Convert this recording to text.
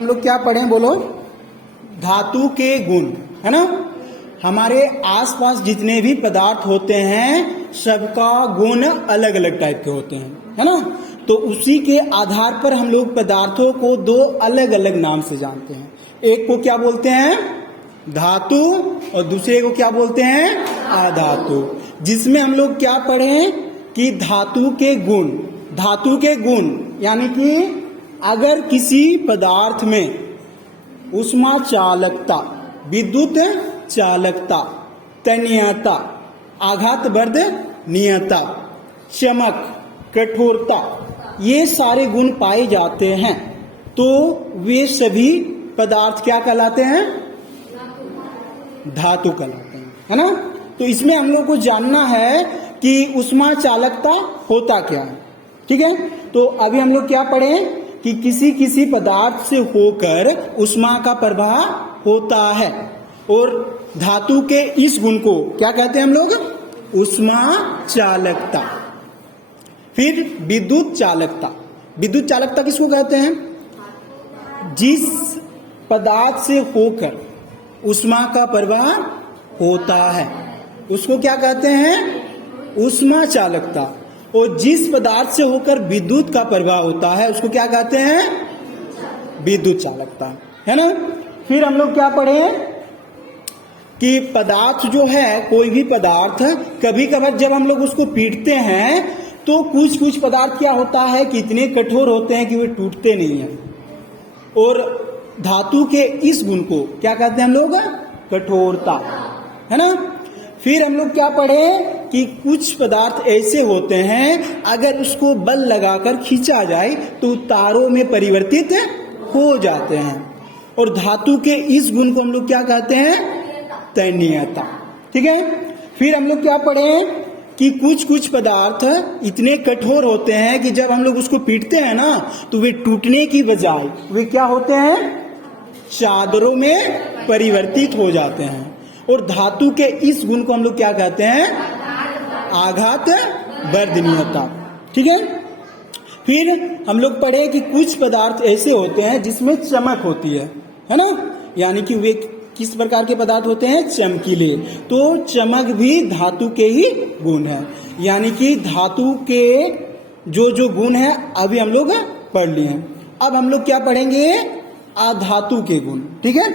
हम लोग क्या पढ़े बोलो? धातु के गुण, है ना। हमारे आसपास जितने भी पदार्थ होते हैं सबका गुण अलग अलग टाइप के होते हैं, है ना। तो उसी के आधार पर हम लोग पदार्थों को दो अलग अलग नाम से जानते हैं। एक को क्या बोलते हैं? धातु, और दूसरे को क्या बोलते हैं? अधातु। जिसमें हम लोग क्या पढ़े कि धातु के गुण, धातु के गुण यानी कि अगर किसी पदार्थ में ऊष्मा चालकता, विद्युत चालकता, तन्यता, आघात वर्धनीयता, चमक, कठोरता, ये सारे गुण पाए जाते हैं तो वे सभी पदार्थ क्या कहलाते हैं? धातु कहलाते हैं, है ना। तो इसमें हम लोग को जानना है कि ऊष्मा चालकता होता क्या है, ठीक है। तो अभी हम लोग क्या पढ़े कि किसी किसी पदार्थ से होकर ऊष्मा का प्रवाह होता है, और धातु के इस गुण को क्या कहते हैं हम लोग? ऊष्मा चालकता। फिर विद्युत चालकता। विद्युत चालकता किसको कहते हैं? जिस पदार्थ से होकर ऊष्मा का प्रवाह होता है उसको क्या कहते हैं? ऊष्मा चालकता। और जिस पदार्थ से होकर विद्युत का प्रवाह होता है उसको क्या कहते हैं? विद्युत चालकता, है ना। फिर हम लोग क्या पढ़े कि पदार्थ जो है, कोई भी पदार्थ, कभी कभार जब हम लोग उसको पीटते हैं तो कुछ कुछ पदार्थ क्या होता है कि इतने कठोर होते हैं कि वे टूटते नहीं है। और धातु के इस गुण को क्या कहते हैं हम लोग? कठोरता, है ना। फिर हम लोग क्या पढ़े कि कुछ पदार्थ ऐसे होते हैं अगर उसको बल लगाकर खींचा जाए तो तारों में परिवर्तित हो जाते हैं, और धातु के इस गुण को हम लोग क्या कहते हैं? तन्यता, ठीक है। फिर हम लोग क्या पढ़े कि कुछ कुछ पदार्थ इतने कठोर होते हैं कि जब हम लोग उसको पीटते हैं ना तो वे टूटने की बजाय वे क्या होते हैं? चादरों में परिवर्तित हो जाते हैं, और धातु के इस गुण को हम लोग क्या कहते हैं? आघात वर्धनीयता, ठीक है। फिर हम लोग पढ़े कि कुछ पदार्थ ऐसे होते हैं जिसमें चमक होती है ना। यानी कि वे किस प्रकार के पदार्थ होते हैं? चमकीले। तो चमक भी धातु के ही गुण है। यानी कि धातु के जो जो गुण है अभी हम लोग पढ़ लिए हैं। अब हम लोग क्या पढ़ेंगे? अधातु के गुण, ठीक है।